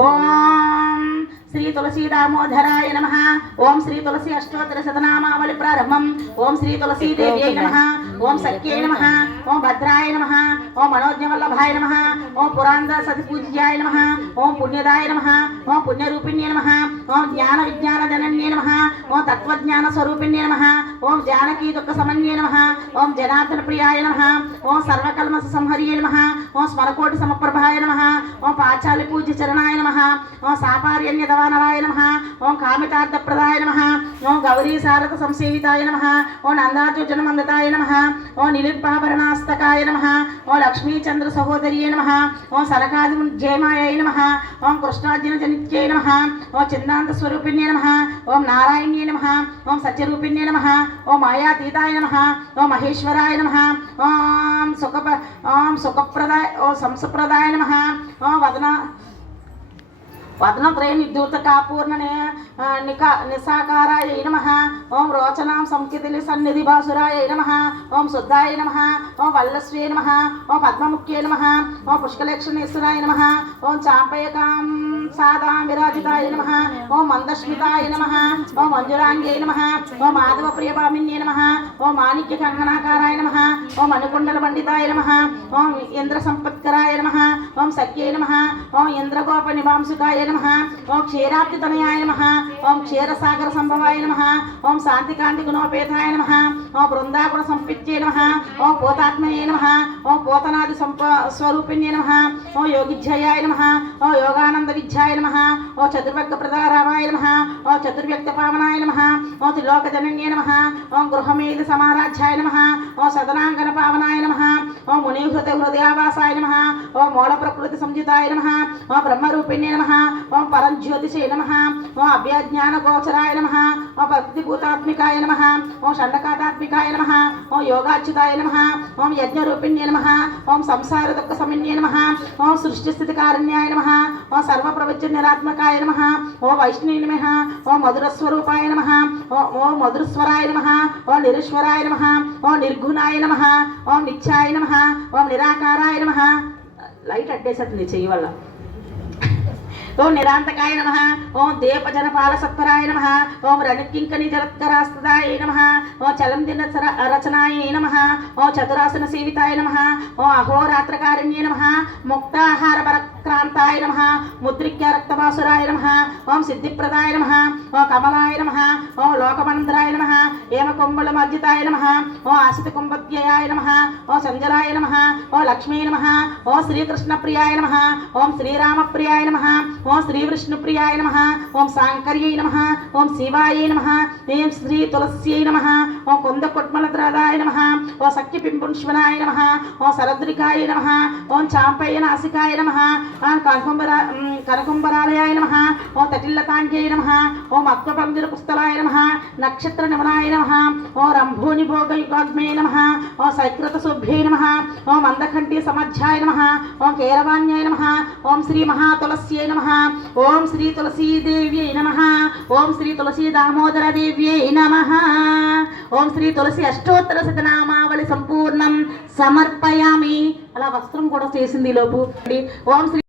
ఓం శ్రీ తులసీ దామోదరాయ నమః. ఓం శ్రీ తులసి అష్టోత్తర శతనామావళి ప్రారంభం. ఓం శ్రీ తులసీదేవ్యై నమః. ఓం సఖ్యై నమః. ఓం భద్రాయ నమః. ఓం మనోజ్ఞవల్లభాయ నమః. ఓం పురాంద సతి పూజ్యాయ నమః. ఓం పుణ్యదాయ నమః. ఓం పుణ్యరూపిణ్యై నమః. ఓం జ్ఞాన విజ్ఞాన జనన్యై నమః. ఓం తత్వజ్ఞాన స్వరూపిణ్యై నమః. ఓం జానకీ దుఃఖ సమన్యై నమః. ఓం జనార్దన ప్రియాయ నమః. ఓం సర్వకల్మష సంహర్యై నమః. ఓం స్మరకోటి సమప్రభాయ నమః. ఓం పాచాలి పూజ్య చరణాయ నమః. ఓం సాపార్యన్య దవానరాయ నమః. ఓం కామితార్థప్రదాయ నమః. ఓం గౌరీ సారథ సంసేవితాయ నమః. ఓం నందార్జున మందతాయ నమః. ఓం నిలిపాభరణాస్తకాయ నమః. ఓం లక్ష్మీచంద్ర సహోదర్యై నమః. ఓం సనకాది జయమాయై నమః. ఓం కృష్ణార్జున జనిత్యై నమః. ఓం చిందాంత స్వరూపిణ్యై నమః. ఓం నారాయణ్యై నమః. ఓం సత్యరూపిణ్యై నమః. ఓం మాయాతీతాయ నమః. ఓం మహేశ్వరాయ నమః. ఓం సుఖప్రదాయ ఓం సంసప్రదాయ నమః. ఓం వదనత్రయ నిర్ధూత కాపూర్ణ నిసాకారాయ నమః. ఓం రోచనాం సంకితిలి సన్నిధి భాసురాయ నమః. ఓం శుద్ధాయ నమః. ఓం వల్లస్వే నమః. ఓం పద్మముఖ్యే నమః. ఓం పుష్కలక్షణేశ్వరాయ నమః. ఓం చాంపయకాం సాదాం విరాజితాయ నమః. ఓం మందస్మితాయ నమః. ఓం మంజురాంగే నమః. ఓం మాధవ ప్రియభామిన్యే నమః. ఓం మాణిక్య కంకణాకారాయ నమః. ఓం అనుకుండల పండితాయ నమః. ఓం ఇంద్ర సంపత్కరాయ నమః. ఓం సఖ్యే నమః. ఓం ఇంద్రగోప నివాంసుకాయ నమః. ఓం క్షీరాబ్దితనయాయ నమః. ఓం క్షీరసాగర సంభవాయ నమః. ఓం శాంతికాంతి గుణోపేతాయ నమః. ఓం బృందాగుణ సంపిత్యే నమః. ఓం పోతాత్మయే నమః. ఓం పోతనాది స్వరూపిణ్యే నమః. ఓం యోగిధ్యాయ నమః. ఓం యోగానంద విద్యాయ నమః. ఓం చతుర్వర్గ ప్రదారామాయ నమః. ఓం చతుర్వ్యక్త పావనాయ నమః. ఓం త్రిలోక జనన్యే నమః. ఓం గృహమేధ సమారాధ్యాయ నమః. ఓం సదనాంగన పావనాయ నమః. ఓం మునిహృత హృదయావాసాయ నమః. ఓం మూల ప్రకృతి సంజితాయ నమః. ఓం బ్రహ్మరూపిణ్యే నమః. ఓం పరంజ్యోతిషే నమః. ఓం అభ్యజ్ఞాన గోచరాయ నమః. ఓం ప్రకృతిభూతాత్మికాయ నమః. ఓం షండకాటాత్మికాయ నమః. ఓం యోగాచ్యుతాయ నమః. ఓం యజ్ఞరూపిణ్యే నమః. ఓం సంసార దుఃఖ సమన్యే నమః. ఓం సృష్టి స్థితి కారణ్యాయ నమః. ఓం సర్వ ప్రపంచ నిరాత్మకాయ నమః. ఓం వైష్ణవే నమః. ఓం మధురస్వరూపాయ నమః. ఓం మధురస్వరాయ నమః. ఓం నిరీశ్వరాయ నమః. ఓం నిర్గుణాయ నమః. ఓం నిత్యాయ నమః. ఓం నిరాకారాయ నమః. లైట్ అడ్డేసట్టు చెయ్యి వల్ల. ఓం నిరాంతకాయ నమః. ఓం దేవజనపాల సత్వరాయ నమః. ఓం రణకింకణి జలత్కరాస్తదాయ నమః. ఓం చలం దిన రచనాయ నమః. ఓం చతురాసన సేవితాయ నమః. ఓం అహోరాత్రకారిణ్యే నమః. ముక్తాహార పరక్రాంతాయ నమః. ముద్రిక్య రక్తవాసురాయ నమః. ఓం సిద్ధిప్రదాయ నమః. ఓం కమలాయ నమః. ఓం లోకమంత్రాయ నమః. ఏమకుంబళ మర్జితాయ నమః. ఓం ఆసిత కుంభద్యయాయ నమః. ఓం సంజలాయ నమః. ఓం లక్ష్మీ నమః. ఓం శ్రీకృష్ణ ప్రియాయ నమః. ఓం శ్రీరామ ప్రియాయ నమః. ఓం శ్రీ విష్ణు ప్రియాయ నమః. ఓం సాంకర్యై నమః. ఓం శివాయ నమః. ఓం శ్రీ తులస్యై నమః. ఓం కుంద కుట్మలద్రాదాయ నమః. ఓం సఖ్య పింపుష్వనాయ నమః. ఓం సరద్రికాయ నమః. ఓం చాంపయ నాసికాయ నమః. ఓం కనకుంబరాలయాయ నమః. ఓం తటిల్లతాంగ్యై నమః. ఓం అత్వపంజర పుస్తలాయ నమః. నక్షత్ర నమనాయ నమః. ఓం రంభూని భోగయుగాగ్మే నమః. ఓం సైకృత శుభ్యై నమః. ఓం మందఖంటి సమధ్యాయ నమః. ఓం కేరవాణ్యాయ నమః. ఓం శ్రీ మహాతులస్యై నమః. ఓం శ్రీ తులసీదేవ్యై నమః. ఓం శ్రీ తులసీ దామోదర దేవ్యై నమః. ఓం శ్రీ తులసి అష్టోత్తర శతనామావళి సంపూర్ణం సమర్పయామి. అలా వస్త్రం కూడా చేసింది లోపు. ఓం శ్రీ